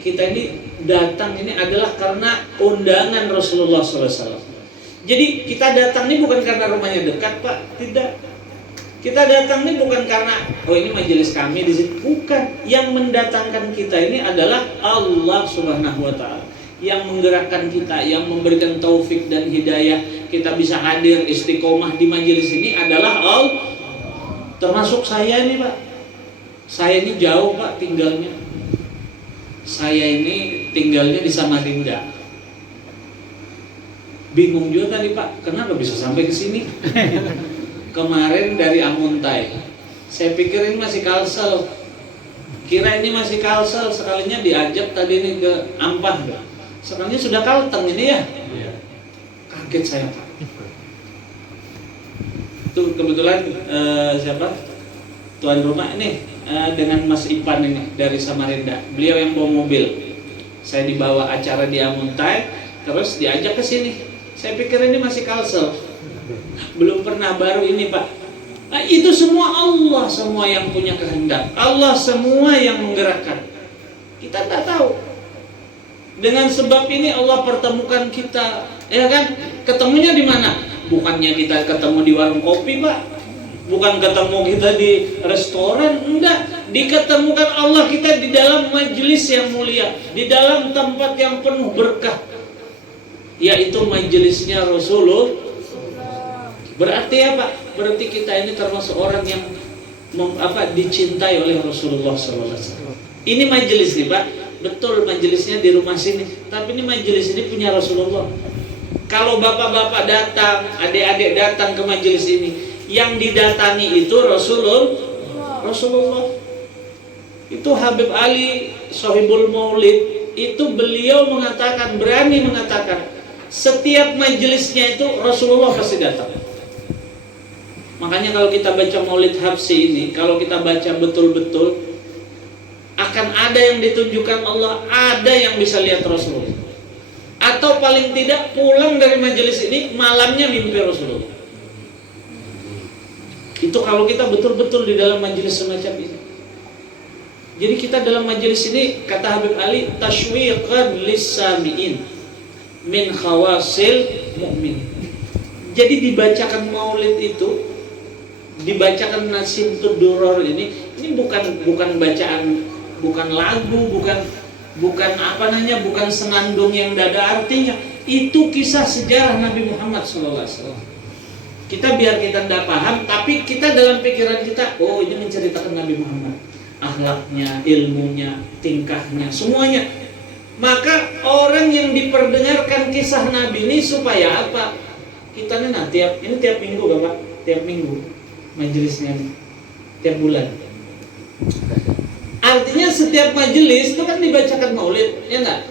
kita ini datang ini adalah karena undangan Rasulullah SAW. Jadi kita datang ini bukan karena rumahnya dekat, Pak, tidak. Kita datang ini bukan karena ini majelis kami di sini, bukan. Yang mendatangkan kita ini adalah Allah Subhanahu wa taala, yang menggerakkan kita, yang memberikan taufik dan hidayah kita bisa hadir istiqomah di majelis ini adalah Allah. Termasuk saya ini, Pak. Saya ini jauh, Pak, tinggalnya. Saya ini tinggalnya di Samarinda. Bingung juga tadi, Pak, kenapa bisa sampai ke sini? Kemarin dari Amuntai. Saya pikir ini masih Kalsel. Kira ini masih Kalsel, sekalinya diajak tadi ini ke Ampah. Sekalinya sudah Kalteng ini ya. Kaget saya, Pak. Itu kebetulan siapa? Tuan rumah ini dengan Mas Ipan ini dari Samarinda. Beliau yang bawa mobil. Saya dibawa acara di Amuntai, terus diajak ke sini. Saya pikir ini masih Kalsel. Belum pernah, baru ini, Pak. Nah, itu semua Allah semua yang punya kehendak. Allah semua yang menggerakkan. Kita tak tahu. Dengan sebab ini Allah pertemukan kita, ya kan? Ketemunya di mana? Bukannya kita ketemu di warung kopi, Pak. Bukan ketemu kita di restoran, enggak. Diketemukan Allah kita di dalam majelis yang mulia, di dalam tempat yang penuh berkah, yaitu majelisnya Rasulullah. Berarti apa? Berarti kita ini termasuk orang yang dicintai oleh Rasulullah SAW. Ini majelis nih, Pak. Betul, majelisnya di rumah sini, tapi ini majelis ini punya Rasulullah. Kalau bapak-bapak datang, adik-adik datang ke majelis ini, yang didatangi itu Rasulullah. Itu Habib Ali Sohibul Maulid, itu beliau mengatakan, berani mengatakan, setiap majelisnya itu Rasulullah pasti datang. Makanya kalau kita baca Maulid Habsyi ini, kalau kita baca betul-betul, akan ada yang ditunjukkan Allah, ada yang bisa lihat Rasulullah. Atau paling tidak pulang dari majelis ini malamnya mimpi Rasulullah. Itu kalau kita betul-betul di dalam majelis semacam ini. Jadi kita dalam majelis ini, kata Habib Ali, tashwiqan lis-sami'in min khawasil mu'min. Jadi dibacakan maulid itu, dibacakan Nasim Tuduror ini bukan bacaan, bukan lagu, bukan bukan senandung yang dada artinya. Itu kisah sejarah Nabi Muhammad SAW. Kita biar kita tidak paham, tapi kita dalam pikiran kita, oh ini menceritakan Nabi Muhammad, akhlaknya, ilmunya, tingkahnya, semuanya. Maka orang yang diperdengarkan kisah Nabi ini supaya apa? Kita tiap minggu, Bapak, tiap minggu majelisnya, tiap bulan. Artinya setiap majelis itu kan dibacakan maulid, ya enggak?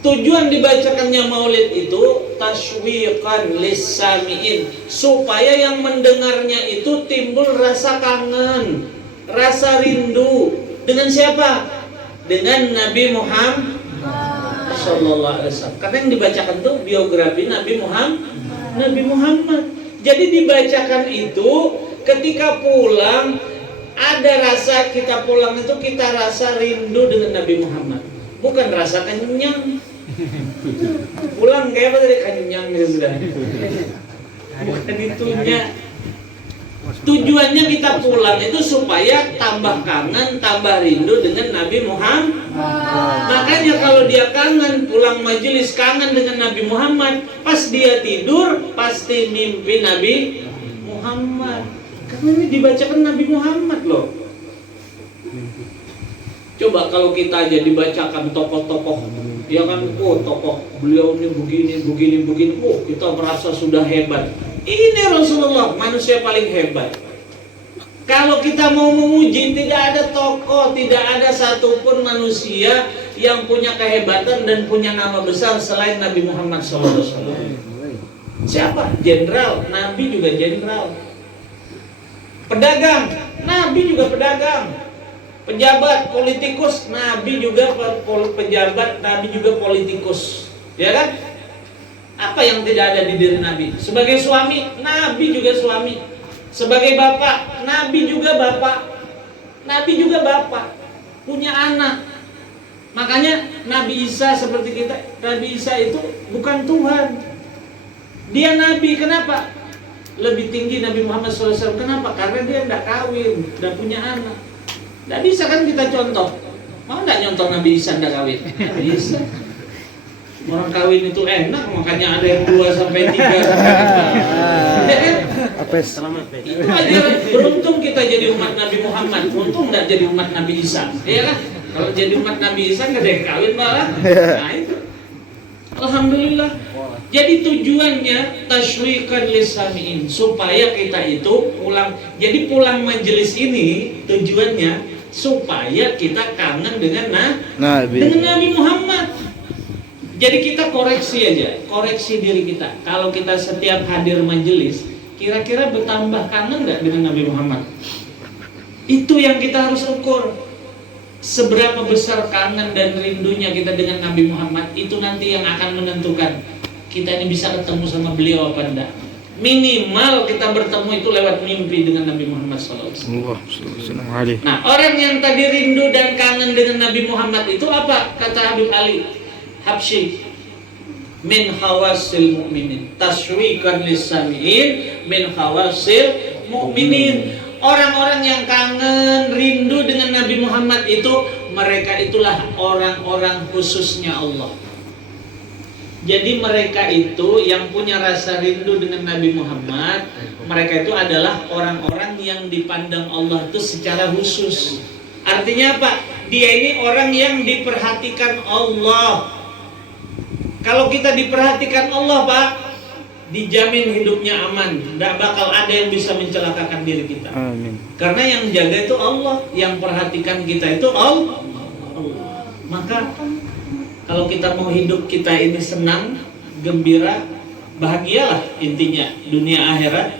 Tujuan dibacakannya maulid itu tashwiqan lis-sami'in, supaya yang mendengarnya itu timbul rasa kangen, rasa rindu. Dengan siapa? Dengan Nabi Muhammad sallallahu alaihi wasallam. Karena yang dibacakan itu biografi Nabi Muhammad. Jadi dibacakan itu ketika pulang, ada rasa kita pulang itu kita rasa rindu dengan Nabi Muhammad, bukan rasa kenyang. Pulang kayak apa tadi, kenyang sudah. Bukan itunya. Tujuannya kita pulang itu supaya tambah kangen, tambah rindu dengan Nabi Muhammad. Makanya kalau dia kangen, pulang majelis kangen dengan Nabi Muhammad, pas dia tidur pasti mimpi Nabi Muhammad. Karena ini dibacakan Nabi Muhammad loh. Coba kalau kita aja dibacakan tokoh-tokoh, ya kan, tokoh beliau ini begini, kita merasa sudah hebat. Ini Rasulullah, manusia paling hebat. Kalau kita mau memuji, tidak ada tokoh, tidak ada satupun manusia yang punya kehebatan dan punya nama besar selain Nabi Muhammad SAW. Siapa? Jenderal, Nabi juga jenderal. Pedagang, Nabi juga pedagang. Pejabat, politikus, Nabi juga pejabat, Nabi juga politikus. Ya kan? Apa yang tidak ada di diri Nabi? Sebagai suami, Nabi juga suami. Sebagai bapak, Nabi juga bapak. Nabi juga bapak. Punya anak. Makanya Nabi Isa seperti kita, Nabi Isa itu bukan Tuhan. Dia Nabi, kenapa? Lebih tinggi Nabi Muhammad SAW, kenapa? Karena dia tidak kawin, tidak punya anak. Tidak bisa kan kita contoh. Mau tidak nyontoh Nabi Isa tidak kawin? Tidak bisa. Orang kawin itu enak, makanya ada yang 2 sampai 3 ya kan? Itu aja. Beruntung kita jadi umat Nabi Muhammad. Untung tidak jadi umat Nabi Isa, ya kan? Kalau jadi umat Nabi Isa nggak ada yang kawin malah. Nah itu. Alhamdulillah. Jadi tujuannya tasywiqan lisamiin, supaya kita itu pulang. Jadi pulang majelis ini tujuannya supaya kita kangen dengan Nabi Muhammad. Jadi kita koreksi aja, koreksi diri kita. Kalau kita setiap hadir majelis, kira-kira bertambah kangen nggak dengan Nabi Muhammad? Itu yang kita harus ukur. Seberapa besar kangen dan rindunya kita dengan Nabi Muhammad, itu nanti yang akan menentukan kita ini bisa ketemu sama beliau apa enggak. Minimal kita bertemu itu lewat mimpi dengan Nabi Muhammad SAW. Nah, orang yang tadi rindu dan kangen dengan Nabi Muhammad itu apa? Kata Habib Ali Habsyi, min hawasil mu'minin, tasywiqan lis-sami'in min hawasil mu'minin. Orang-orang yang kangen, rindu dengan Nabi Muhammad itu, mereka itulah orang-orang khususnya Allah. Jadi mereka itu yang punya rasa rindu dengan Nabi Muhammad, mereka itu adalah orang-orang yang dipandang Allah itu secara khusus. Artinya apa? Dia ini orang yang diperhatikan Allah. Kalau kita diperhatikan Allah, Pak, dijamin hidupnya aman. Tidak bakal ada yang bisa mencelakakan diri kita. Amin. Karena yang jaga itu Allah, yang perhatikan kita itu Allah. Maka kalau kita mau hidup kita ini senang, gembira, bahagialah intinya dunia akhirat.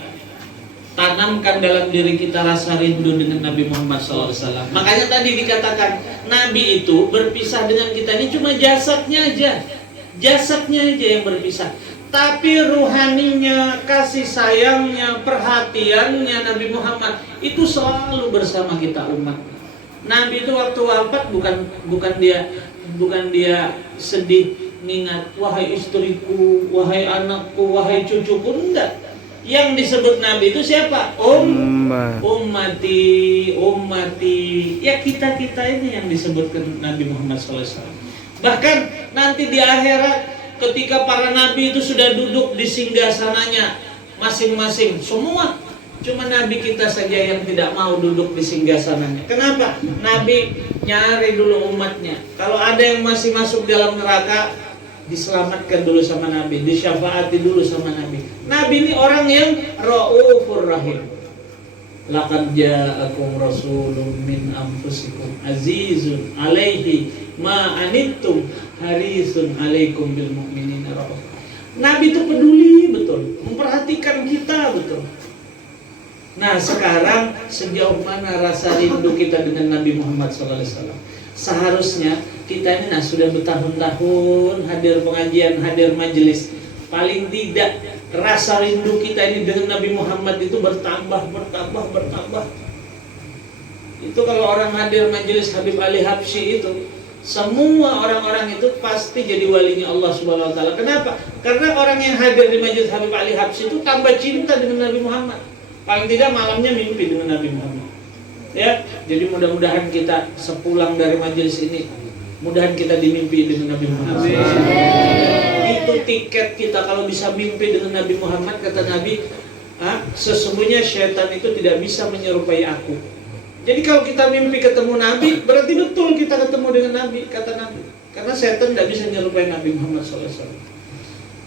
Tanamkan dalam diri kita rasa rindu dengan Nabi Muhammad SAW. Makanya tadi dikatakan Nabi itu berpisah dengan kita ini cuma jasadnya aja. Jasadnya aja yang berpisah. Tapi ruhaninya, kasih sayangnya, perhatiannya Nabi Muhammad itu selalu bersama kita umat. Nabi itu waktu wafat bukan dia sedih mengingat wahai istriku, wahai anakku, wahai cucuku, enggak. Yang disebut Nabi itu siapa? Ummati. Ya kita ini yang disebutkan Nabi Muhammad SAW. Bahkan nanti di akhirat, ketika para nabi itu sudah duduk di singgasananya masing-masing, semua, cuma nabi kita saja yang tidak mau duduk di singgasananya. Kenapa? Nabi nyari dulu umatnya. Kalau ada yang masih masuk dalam neraka, diselamatkan dulu sama nabi, disyafaati dulu sama nabi. Nabi ini orang yang Raufur Rahim. Laqad ja'akum rasulun min anfusikum azizun alaihi ma anittum harisun alaikum bil mu'minina rauf. Nabi itu peduli betul, memperhatikan kita betul. Nah, sekarang sejauh mana rasa rindu kita dengan Nabi Muhammad SAW? Seharusnya kita ini sudah bertahun-tahun hadir pengajian, hadir majelis. Paling tidak rasa rindu kita ini dengan Nabi Muhammad itu bertambah. Itu kalau orang hadir majelis Habib Ali Habsyi itu, semua orang-orang itu pasti jadi walinya Allah Subhanahu wa taala. Kenapa? Karena orang yang hadir di majelis Habib Ali Habsyi itu tambah cinta dengan Nabi Muhammad. Paling tidak malamnya mimpi dengan Nabi Muhammad. Ya, jadi mudah-mudahan kita sepulang dari majelis ini, mudahan kita dimimpi dengan Nabi Muhammad. Itu tiket kita kalau bisa mimpi dengan Nabi Muhammad. Kata Nabi, sesungguhnya syaitan itu tidak bisa menyerupai aku. Jadi kalau kita mimpi ketemu Nabi, berarti betul kita ketemu dengan Nabi, kata Nabi. Karena setan tidak bisa menyerupai Nabi Muhammad SAW.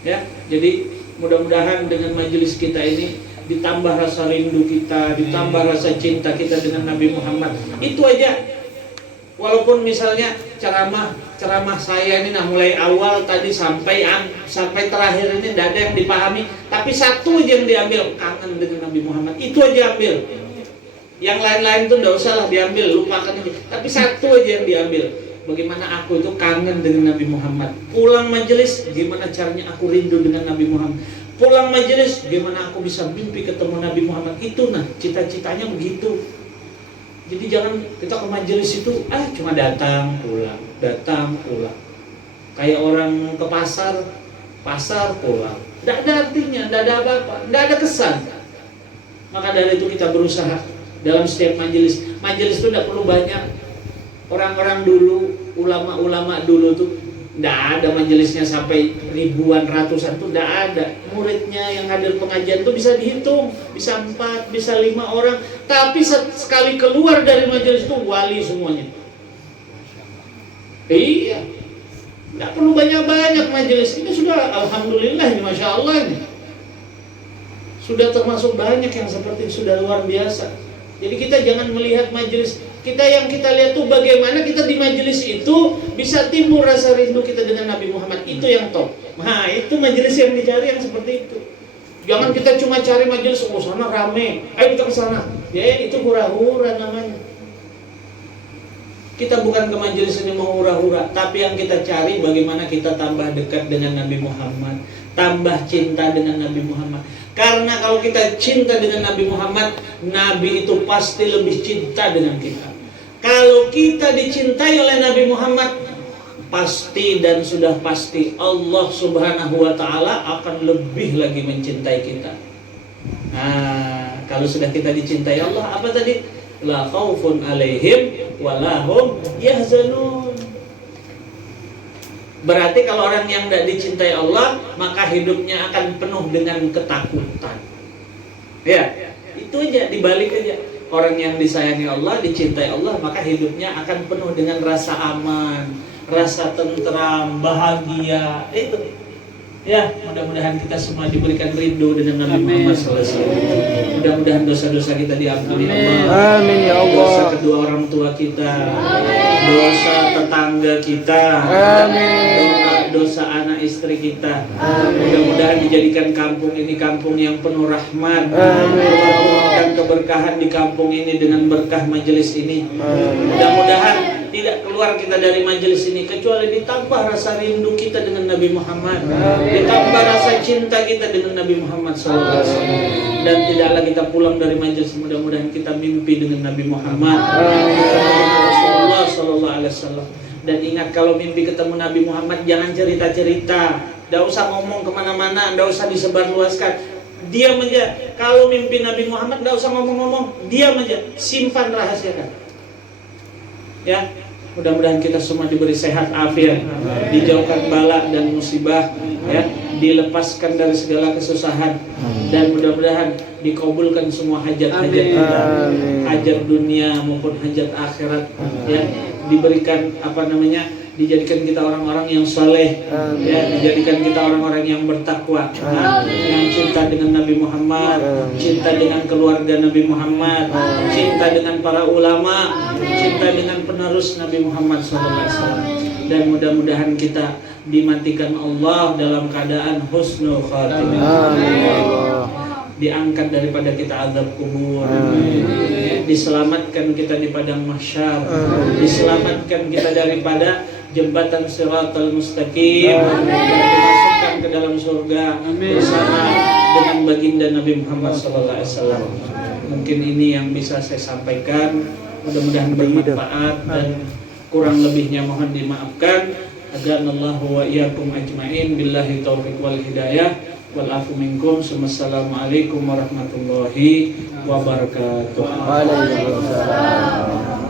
Ya, jadi mudah-mudahan dengan majelis kita ini ditambah rasa rindu kita, ditambah rasa cinta kita dengan Nabi Muhammad. Itu aja. Walaupun misalnya ceramah saya ini mulai awal tadi sampai terakhir ini tidak ada yang dipahami, tapi satu aja yang diambil, kangen dengan Nabi Muhammad. Itu aja ambil. Yang lain-lain tuh tidak usahlah diambil, lupakan aja. Tapi satu aja yang diambil. Bagaimana aku itu kangen dengan Nabi Muhammad. Pulang majelis, gimana caranya aku rindu dengan Nabi Muhammad. Pulang majelis, gimana aku bisa mimpi ketemu Nabi Muhammad. Itu cita-citanya begitu. Jadi jangan kita ke majelis itu cuma datang pulang, kayak orang ke pasar pulang. Tidak ada artinya, tidak ada apa-apa, tidak ada kesan. Maka dari itu kita berusaha dalam setiap majelis. Majelis itu tidak perlu banyak. Orang-orang dulu, ulama-ulama dulu tuh tidak ada majelisnya sampai ribuan, ratusan tuh tidak ada. Muridnya yang hadir pengajian tuh bisa dihitung, bisa 4, bisa 5 orang. Tapi sekali keluar dari majelis itu wali semuanya. Iya. Tidak perlu banyak-banyak majelis. Ini sudah alhamdulillah ini, masya Allah ini. Sudah termasuk banyak yang seperti sudah luar biasa. Jadi kita jangan melihat majelis. Yang kita lihat tuh bagaimana kita di majelis itu bisa timbul rasa rindu kita dengan Nabi Muhammad. Itu yang top. Nah itu majelis yang dicari yang seperti itu. Jangan kita cuma cari majelis, oh sana rame, ayo kita ke sana. Ya itu hura-hura namanya. Kita bukan ke majelis ini mau hura-hura, tapi yang kita cari bagaimana kita tambah dekat dengan Nabi Muhammad, tambah cinta dengan Nabi Muhammad. Karena kalau kita cinta dengan Nabi Muhammad, Nabi itu pasti lebih cinta dengan kita. Kalau kita dicintai oleh Nabi Muhammad, pasti dan sudah pasti Allah Subhanahu wa Ta'ala akan lebih lagi mencintai kita. Nah, kalau sudah kita dicintai Allah, apa tadi? La khaufun alaihim walahum yahzanun. Berarti kalau orang yang tidak dicintai Allah, maka hidupnya akan penuh dengan ketakutan. Ya, itu aja, dibalik aja. Orang yang disayangi Allah, dicintai Allah, maka hidupnya akan penuh dengan rasa aman, rasa tentram, bahagia. Itu. Ya, mudah-mudahan kita semua diberikan rindu dengan Nabi Muhammad SAW. Mudah-mudahan dosa-dosa kita diampuni Allah. Amin ya Allah. Dosa kedua orang tua kita, dosa tetangga kita, dosa anak istri kita. Mudah-mudahan dijadikan kampung ini kampung yang penuh rahmat. Dan keberkahan di kampung ini dengan berkah majelis ini. Mudah-mudahan tidak keluar kita dari majelis ini kecuali ditambah rasa rindu kita dengan Nabi Muhammad, ditambah rasa cinta kita dengan Nabi Muhammad SAW. Dan tidaklah kita pulang dari majelis, mudah-mudahan kita mimpi dengan Nabi Muhammad, Rasulullah SAW. Dan ingat, kalau mimpi ketemu Nabi Muhammad jangan cerita-cerita, tidak usah ngomong kemana-mana, tidak usah disebarluaskan. Diam aja. Kalau mimpi Nabi Muhammad tidak usah ngomong-ngomong, diam aja, simpan, rahasiakan. Ya, mudah-mudahan kita semua diberi sehat afiat, dijauhkan bala dan musibah, ya, dilepaskan dari segala kesusahan, dan mudah-mudahan dikabulkan semua hajat-hajat kita, hajat dunia maupun hajat akhirat, ya, diberikan dijadikan kita orang-orang yang saleh, ya, dijadikan kita orang-orang yang bertakwa, yang cinta dengan Nabi Muhammad, cinta dengan keluarga Nabi Muhammad, cinta dengan para ulama, cinta dengan penerus Nabi Muhammad SAW. Dan mudah-mudahan kita dimatikan Allah dalam keadaan husnul khatimah, diangkat daripada kita azab kubur, diselamatkan kita di padang mahsyar, diselamatkan kita daripada jembatan Shiratal Mustaqim, dan dimasukkan ke dalam surga bersama dengan baginda Nabi Muhammad SAW. Mungkin ini yang bisa saya sampaikan, mudah-mudahan bermanfaat, dan kurang lebihnya mohon dimaafkan. Aganallahu wa iyyakum ajmain, billahi taufiq wal hidayah, wal afu minkum. Assalamualaikum warahmatullahi wabarakatuh. Waalaikumsalam.